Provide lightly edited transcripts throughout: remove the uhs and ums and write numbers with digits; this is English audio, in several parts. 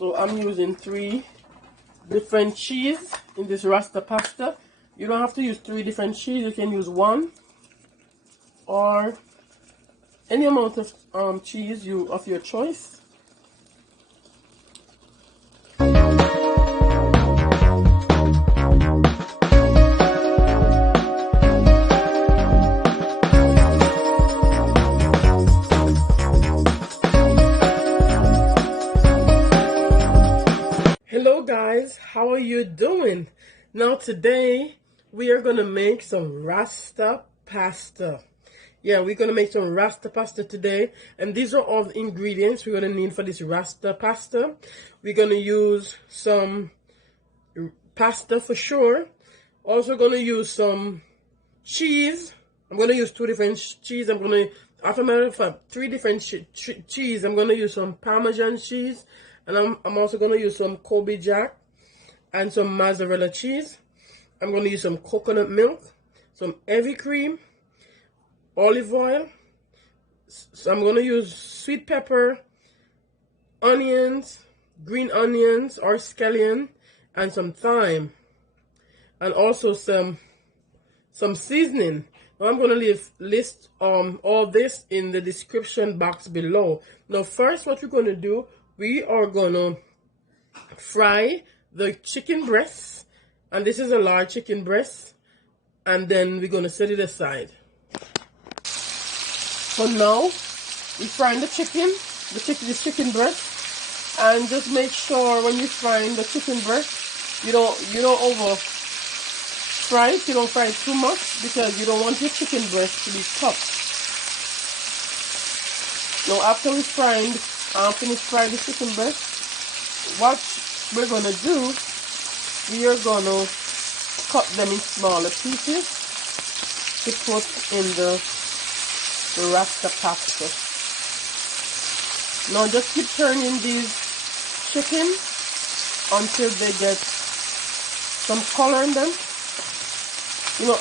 So I'm using 3 different cheese in this Rasta pasta. You don't have to use 3 different cheese. You can use 1 or any amount of cheese of your choice. Hello guys, how are you doing? Now today we are gonna make some Rasta pasta. Yeah, we're gonna make some Rasta pasta today, and these are all the ingredients we're gonna need for this Rasta pasta. We're gonna use some pasta for sure. Also gonna use some cheese. I'm gonna use 2 different cheese. After my 3 different cheese. I'm gonna use some parmesan cheese, and I'm also gonna use some Colby Jack and some mozzarella cheese. I'm gonna use some coconut milk, some heavy cream, olive oil. So I'm gonna use sweet pepper, onions, green onions or scallion, and some thyme, and also some seasoning. Now I'm gonna list all this in the description box below. Now first, what we're gonna do, we are gonna fry the chicken breasts, and this is a large chicken breast, and then we're gonna set it aside. So now we're frying the chicken breast, and just make sure when you're frying the chicken breast, you don't over fry it. You don't fry it too much because you don't want your chicken breast to be tough. Now after we finish frying the chicken breast, what we're gonna do, we are gonna cut them in smaller pieces to put in the Rasta pasta. Now just keep turning these chicken until they get some color in them. You know,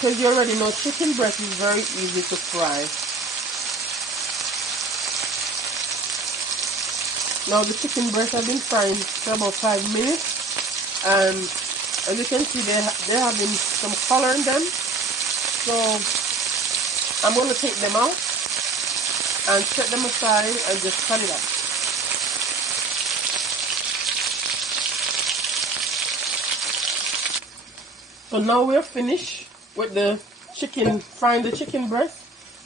because you already know chicken breast is very easy to fry. Now the chicken breast I've been frying for about 5 minutes, and as you can see, they're having some color in them. So I'm going to take them out and set them aside and just cut it up. So now we're finished with frying the chicken breast.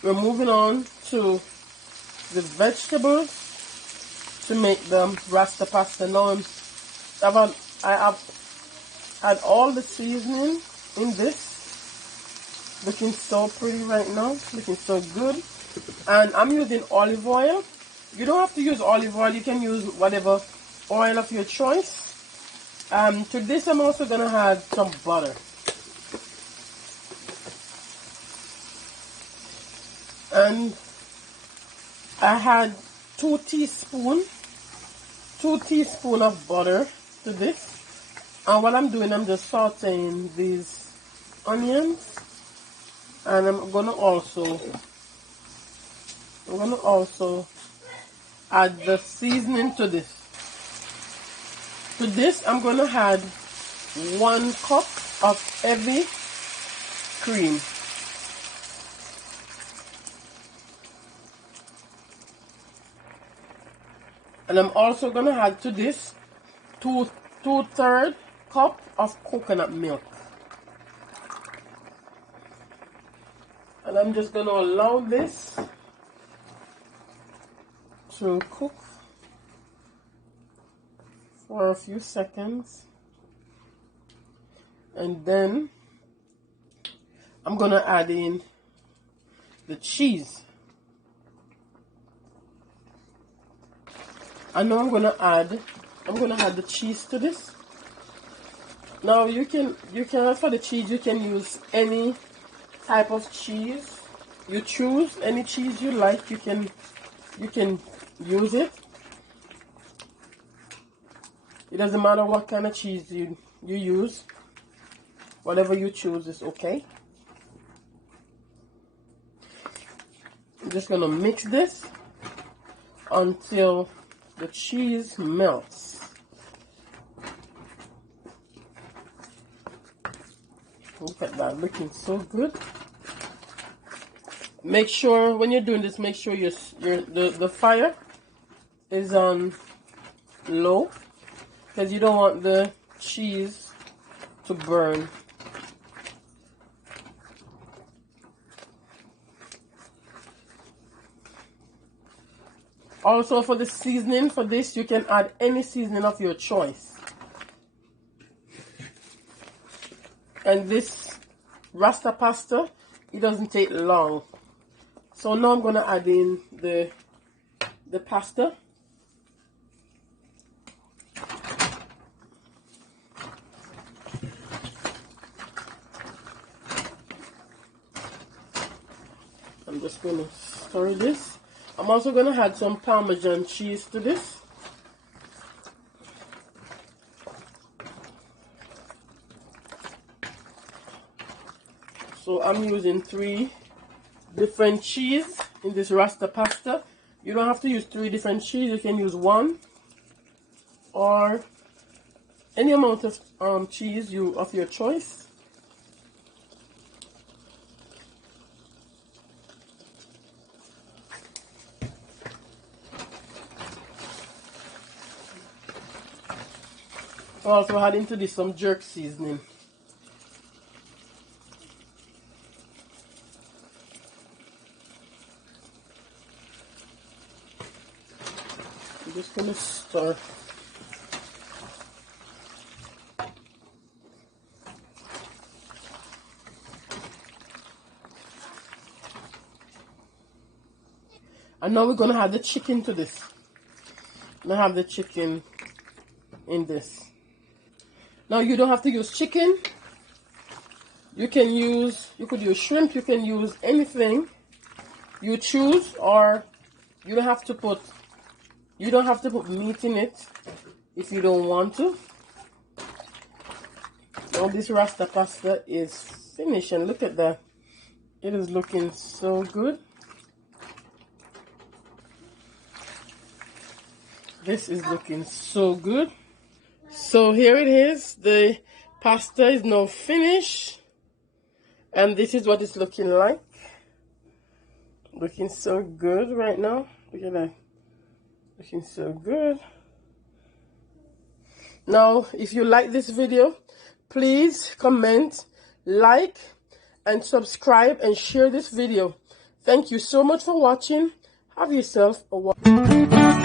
We're moving on to the vegetables to make the Rasta pasta. Now I have had all the seasoning in this. Looking so pretty right now, looking so good. And I'm using olive oil. You don't have to use olive oil, you can use whatever oil of your choice. To this I'm also gonna add some butter. And I had 2 teaspoons of butter to this. And what I'm doing, I'm just sauteing these onions, and I'm gonna also add the seasoning to this. To this I'm gonna add 1 cup of heavy cream. And I'm also going to add to this 2/3 cup of coconut milk. And I'm just going to allow this to cook for a few seconds. And then I'm going to add in the cheese. And now I'm gonna add the cheese to this. Now you can for the cheese you can use any type of cheese you choose. Any cheese you like, you can use it. It doesn't matter what kind of cheese you use. Whatever you choose is okay. I'm just gonna mix this until the cheese melts. Look at that, looking so good. Make sure when you're doing this, make sure the fire is on low, because you don't want the cheese to burn. Also, for the seasoning for this, you can add any seasoning of your choice. And this Rasta pasta, it doesn't take long. So now I'm going to add in the pasta. I'm just going to stir this. I'm also going to add some parmesan cheese to this. So I'm using 3 different cheese in this Rasta pasta. You don't have to use 3 different cheese. You can use 1 or any amount of cheese of your choice. I'm also adding to this some jerk seasoning. I'm just going to stir. And now we're going to add the chicken to this. I'm going to have the chicken in this. Now you don't have to use chicken. You could use shrimp, you can use anything you choose, or you don't have to put meat in it if you don't want to. Now this Rasta pasta is finished, and look at that. It is looking so good. This is looking so good. So here it is. The pasta is now finished. And this is what it's looking like. Looking so good right now. Look at that. Looking so good. Now, if you like this video, please comment, like, and subscribe and share this video. Thank you so much for watching. Have yourself a wonderful day.